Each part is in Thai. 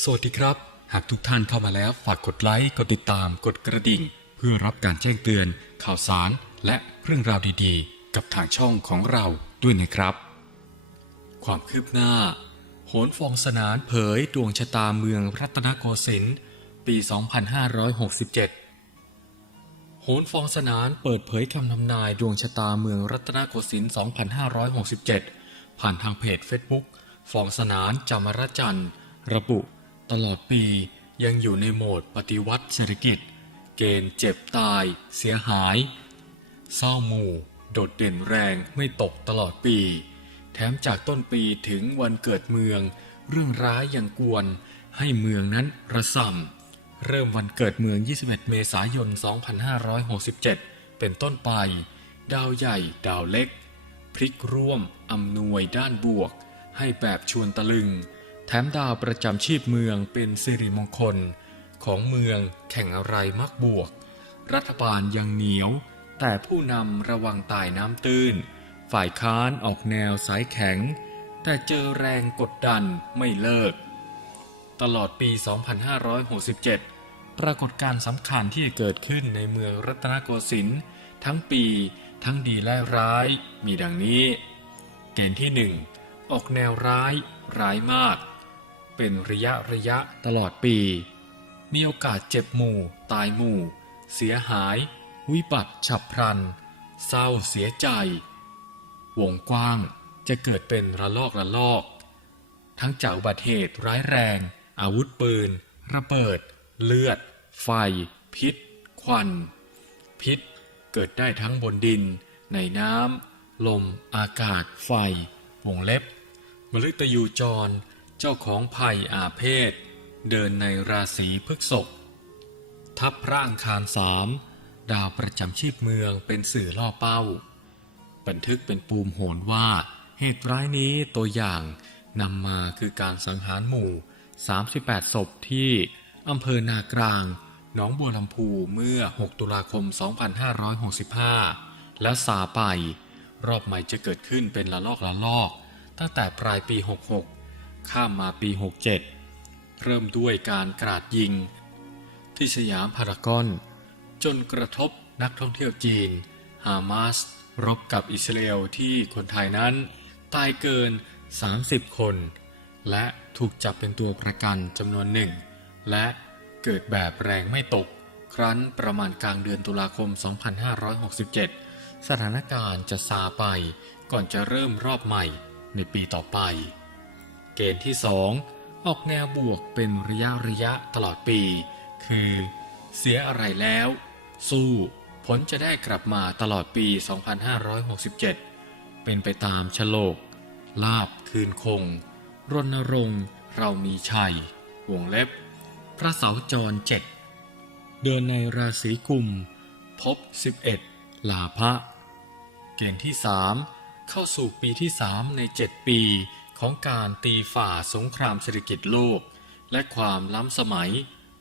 สวัสดีครับ หากทุกท่านเข้ามาแล้วฝากกดไลค์ กดติดตาม กดกระดิ่ง เพื่อรับการแจ้งเตือน ข่าวสาร และเรื่องราวดีๆ กับทางช่องของเราด้วยนะครับ ความคืบหน้า โหนฟองสนานเผยดวงชะตาเมืองรัตนโกสินทร์ปี 2567 โหนฟองสนานเปิดเผยคำทำนายดวงชะตาเมืองรัตนโกสินทร์2567 ผ่านทางเพจ Facebook ฟองสนานจามรจันทร์ระบุ ตลอดปียังอยู่ในโหมดปฏิวัติเศรษฐกิจ เกณฑ์เจ็บตาย เสียหายเศร้าหมู่ โดดเด่นแรงไม่ตกตลอดปี แถมจากต้นปีถึงวันเกิดเมือง เรื่องร้ายยังกวน ให้เมืองนั้นระส่ำเริ่มวันเกิดเมือง 21 เมษายน 2567 เป็นต้นไป ดาวใหญ่ดาวเล็ก พลิกร่วมอำนวยด้านบวก ให้แบบชวนตะลึง ถมดาวประจำชีพเมืองเป็นสิริมงคล ของเมืองแข่งอะไรมักบวก รัฐบาลยังเหนียว แต่ผู้นำระวังตายน้ำตื้น ฝ่ายค้านออกแนวสายแข็ง แต่เจอแรงกดดันไม่เลิก ตลอดปี 2567 ปรากฏการณ์สำคัญที่เกิดขึ้นในเมืองรัตนโกสินทร์ทั้งปีทั้งดีและร้ายมีดังนี้ เกณฑ์ที่ 1 ออกแนวร้ายร้ายมาก เป็นระยะระยะตลอดปี มีโอกาสเจ็บหมู่ ตายหมู่ เสียหาย วิบัติฉับพลัน เศร้าเสียใจ วงกว้างจะเกิดเป็นระลอกระลอก ทั้งจากอุบัติเหตุร้ายแรง อาวุธปืน ระเบิด เลือด ไฟ พิษ ควัน พิษเกิดได้ทั้งบนดิน ในน้ำลม อากาศ ไฟ วงเล็บมฤตยูจร เจ้าของภัยอาเพศ เดินในราศีพฤกษภทับพระอังคารสามดาวประจำชีพเมืองเป็นสื่อล่อเป้า บันทึกเป็นปูมโหนว่า เหตุร้ายนี้ตัวอย่างนำมาคือการสังหารหมู่ 38 ศพที่อำเภอนากลางหนองบัวลำพูเมื่อ 6 ตุลาคม 2565 และสาไป รอบใหม่จะเกิดขึ้นเป็นละลอกละลอก ตั้งแต่ปลายปี 66 ข้ามมาปี 67 เริ่มด้วยการกราดยิง ที่สยามพารากอน จนกระทบนักท่องเที่ยวจีน ฮามาส รบกับอิสราเอลที่คนไทยนั้น ตายเกิน 30 คน และถูกจับเป็นตัวประกันจำนวนหนึ่ง และเกิดแบบแรงไม่ตก ครั้นประมาณกลางเดือนตุลาคม 2567 สถานการณ์จะซาไปก่อนจะเริ่มรอบใหม่ในปีต่อไป กณฑ์ที่ 2 ออกแนวบวกเป็นระยะระยะตลอดปี คือ เสียอะไรแล้ว สู้ ผลจะได้กลับมาตลอดปี 2567 เป็นไปตามฉลก ลาบคืนคง รณรงค์เรามีชัย วงเล็บ พระเสาจรเจ็ดเดินในราศีกุม พบ 11 ลาภะเกณฑ์ที่3เข้าสู่ปีที่3ใน 7 ปี ของการตีฝ่าสงครามเศรษฐกิจโลก และความล้ำสมัย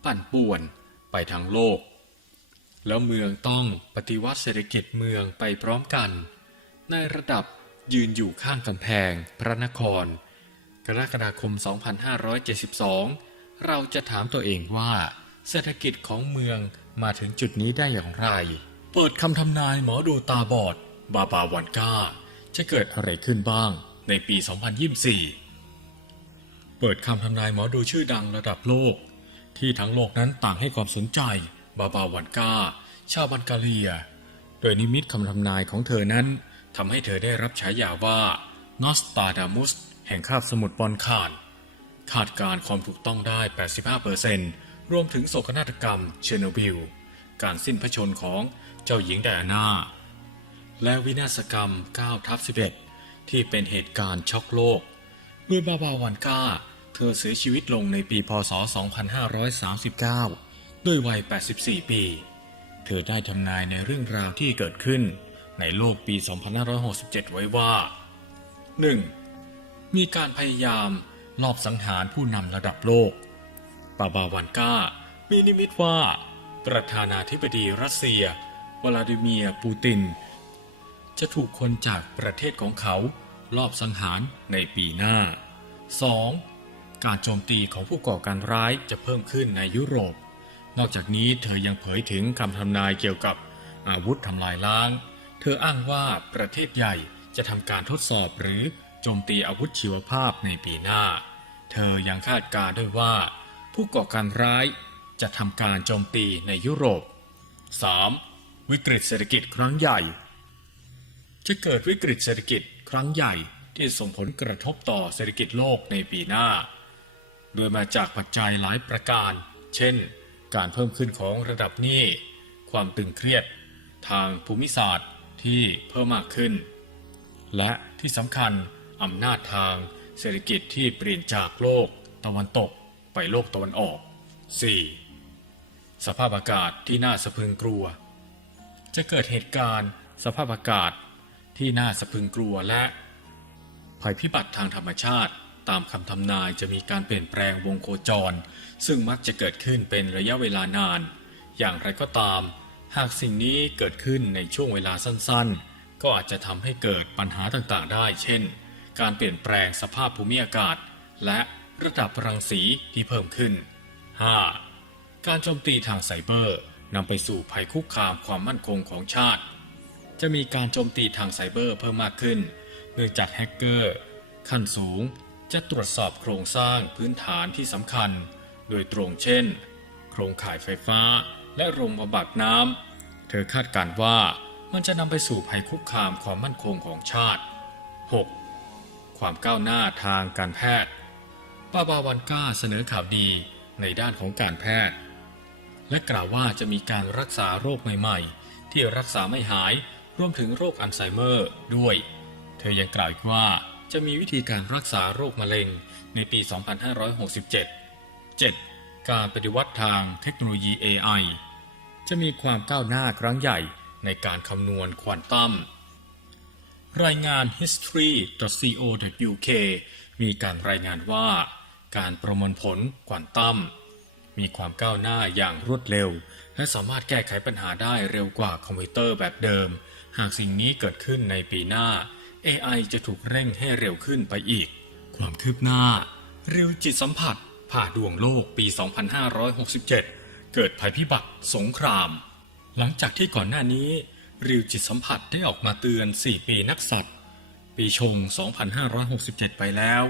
ปั่นป่วนไปทั้งโลก แล้วเมืองต้องปฏิวัติเศรษฐกิจเมืองไปพร้อมกัน ในระดับยืนอยู่ข้างกำแพงพระนคร กรกฎาคม 2572 เราจะถามตัวเองว่าเศรษฐกิจของเมืองมาถึงจุดนี้ได้อย่างไร เปิดคำทำนายหมอดูตาบอด บาบาวันก้า จะเกิดอะไรขึ้นบ้าง ในปี 2024 เปิดคำทำนายหมอดูชื่อดังระดับโลก ที่ทั้งโลกนั้นต่างให้ความสนใจ บาบาวันกา ชาวบันกาเลีย โดยนิมิตคำทำนายของเธอนั้นทำให้เธอได้รับฉายาว่านอสตาดามุสแห่งคาบสมุทรบอลคานคาดการณ์ความถูกต้องได้ 85%รวมถึงโศกนาฏกรรมเชอร์โนบิล การสิ้นพระชนของเจ้าหญิงไดอาน่า และวินาศกรรม9ทับ11 ที่เป็นเหตุการณ์ช็อกโลก เมื่อบาบาวันก้า เธอเสียชีวิตลงในปีพศ 2539 ด้วยวัย 84 ปี เธอได้ทำนายในเรื่องราวที่เกิดขึ้นในโลกปี 2567 ไว้ว่า 1. มีการพยายามลอบสังหารผู้นำระดับโลกบาบาวันก้า มีนิมิตว่า ประธานาธิบดีรัสเซีย วลาดิเมียร์ปูติน จะถูกคนจากประเทศของเขา ลอบสังหารในปีหน้า 2. การโจมตีของผู้ก่อการร้ายจะเพิ่มขึ้นในยุโรป นอกจากนี้เธอยังเผยถึงคำทำนายเกี่ยวกับอาวุธทำลายล้าง เธออ้างว่าประเทศใหญ่จะทำการทดสอบหรือโจมตีอาวุธชีวภาพในปีหน้า เธอยังคาดการณ์ด้วยว่า ผู้ก่อการร้ายจะทำการโจมตีในยุโรป 3. วิกฤตเศรษฐกิจครั้งใหญ่ จะเกิดวิกฤตเศรษฐกิจ ครั้งใหญ่ที่ส่งผลกระทบต่อเศรษฐกิจโลกในปีหน้า โดยมาจากปัจจัยหลายประการ เช่น การเพิ่มขึ้นของระดับหนี้ ความตึงเครียด ทางภูมิศาสตร์ที่เพิ่มมากขึ้น และที่สำคัญอำนาจทางเศรษฐกิจที่เปลี่ยนจากโลกตะวันตกไปโลกตะวันออก 4. สภาพอากาศที่น่าสะพรึงกลัว จะเกิดเหตุการณ์สภาพอากาศ ที่น่าสะพึงกลัวและ ภัยพิบัติทางธรรมชาติตามคำทำนายจะมีการเปลี่ยนแปลงวงโคจร ซึ่งมักจะเกิดขึ้นเป็นระยะเวลานาน อย่างไรก็ตาม หากสิ่งนี้เกิดขึ้นในช่วงเวลาสั้นๆ ก็อาจจะทำให้เกิดปัญหาต่างๆ ได้ เช่น การเปลี่ยนแปลงสภาพภูมิอากาศ และระดับรังสีที่เพิ่มขึ้น 5. การโจมตีทางไซเบอร์นำไปสู่ภัยคุกคามความมั่นคงของชาติ จะมีการโจมตีทางไซเบอร์เพิ่มมากขึ้น เนื่องจากแฮกเกอร์ ขั้นสูงจะตรวจสอบโครงสร้างพื้นฐานที่สำคัญ โดยตรงเช่น โครงข่ายไฟฟ้า และโรงบำบัดน้ำ เธอคาดการณ์ว่ามันจะนำไปสู่ภัยคุกคามความมั่นคงของชาติ 6. ความก้าวหน้าทางการแพทย์ปาบาวันก้าเสนอข่าวดีในด้านของการแพทย์ และกล่าวว่าจะมีการรักษาโรคใหม่ ๆ ที่รักษาไม่หาย รวมถึงโรคอัลไซเมอร์ด้วย เธอยังกล่าวอีกว่าจะมีวิธีการรักษาโรคมะเร็งในปี 2567 7. การปฏิวัติทางเทคโนโลยี AI จะมีความก้าวหน้าครั้งใหญ่ในการคำนวณควอนตัม รายงาน history.co.uk มีการรายงานว่า การประมวลผลควอนตัม มีความก้าวหน้าอย่างรวดเร็ว และสามารถแก้ไขปัญหาได้เร็วกว่าคอมพิวเตอร์แบบเดิม หากสิ่งนี้เกิดขึ้นในปีหน้า AI จะถูกเร่งให้เร็วขึ้นไปอีก ความคืบหน้า เร็วจิตสัมผัส ผ่าดวงโลกปี 2567 เกิดภัยพิบัติสงคราม หลังจากที่ก่อนหน้านี้ริวจิตสัมผัสได้ออกมาเตือน 4 ปีนักสัตว์ปีชง 2567 ไปแล้ว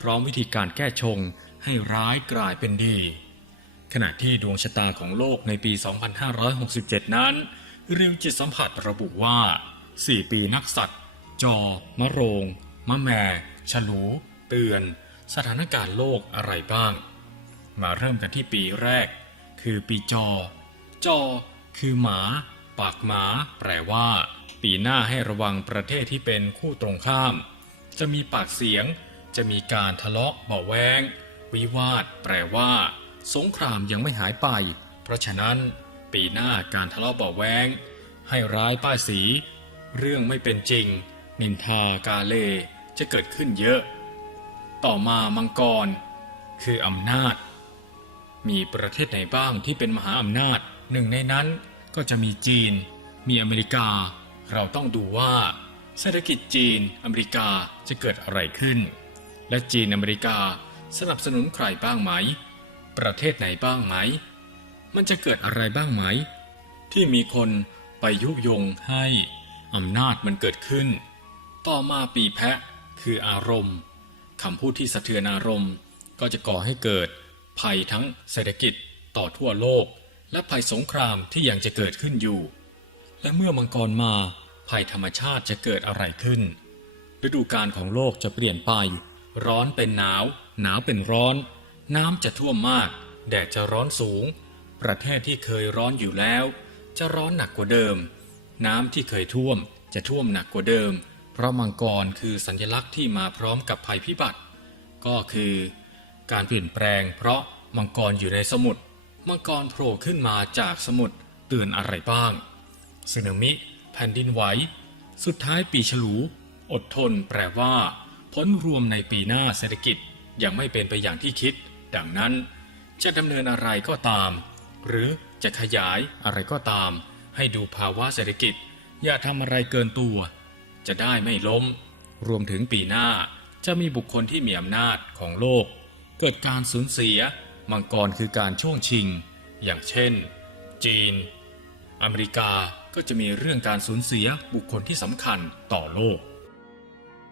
พร้อมวิธีการแก้ชงให้ร้ายกลายเป็นดี ขณะที่ดวงชะตาของโลกในปี 2567 นั้น ริวจิตสัมผัสระบุว่า 4 ปีนักสัตว์ จอ มะโรง มะแมฉลูเตือน สถานการณ์โลกอะไรบ้าง มาเริ่มกันที่ปีแรก คือปีจอ จอ คือหมา ปากหมา แปลว่า ปีหน้าให้ระวังประเทศที่เป็นคู่ตรงข้าม จะมีปากเสียง จะมีการทะเลาะเบาแวง วิวาท แปลว่า สงครามยังไม่หายไป เพราะฉะนั้น ปีหน้าการทะเลาะเบาแวงให้ร้ายป้ายสี เรื่องไม่เป็นจริง นินทากาเลจะเกิดขึ้นเยอะ ต่อมามังกร คืออำนาจ มีประเทศไหนบ้างที่เป็นมหาอำนาจ หนึ่งในนั้นก็จะมีจีน มีอเมริกา เราต้องดูว่า เศรษฐกิจจีนอเมริกาจะเกิดอะไรขึ้น และจีนอเมริกาสนับสนุนใครบ้างไหม ประเทศไหนบ้างไหม มันจะเกิดอะไรบ้างไหม ที่มีคนไปยุยงให้อำนาจมันเกิดขึ้น ต่อมาปีแพะคืออารมณ์คำพูดที่สะเทือนอารมณ์ ก็จะก่อให้เกิด ภัยทั้งเศรษฐกิจต่อทั่วโลก และภัยสงครามที่ยังจะเกิดขึ้นอยู่ และเมื่อมังกรมา ภัยธรรมชาติจะเกิดอะไรขึ้น ฤดูกาลของโลกจะเปลี่ยนไป ร้อนเป็นหนาว หนาวเป็นร้อน น้ำจะท่วมมาก แดดจะร้อนสูง ประเทศที่เคยร้อนอยู่แล้ว จะร้อนหนักกว่าเดิม น้ำที่เคยท่วมจะท่วมหนักกว่าเดิม เพราะมังกรคือสัญลักษณ์ที่มาพร้อมกับภัยพิบัติ ก็คือ การเปลี่ยนแปลง เพราะมังกรอยู่ในสมุทรมังกรโผล่ขึ้นมาจากสมุทรเตือนอะไรบ้างสึนามิ แผ่นดินไหว สุดท้ายปีฉลู อดทนแปลว่า ผลรวมในปีหน้าเศรษฐกิจยังไม่เป็นไปอย่างที่คิด ดังนั้น จะดำเนินอะไรก็ตาม หรือจะขยายอะไรก็ตาม ให้ดูภาวะเศรษฐกิจ อย่าทำอะไรเกินตัว จะได้ไม่ล้ม รวมถึงปีหน้าจะมีบุคคลที่มีอำนาจของโลก เกิดการสูญเสีย มังกรคือการช่วงชิง อย่างเช่น จีน อเมริกาก็จะมีเรื่องการสูญเสียบุคคลที่สำคัญต่อโลก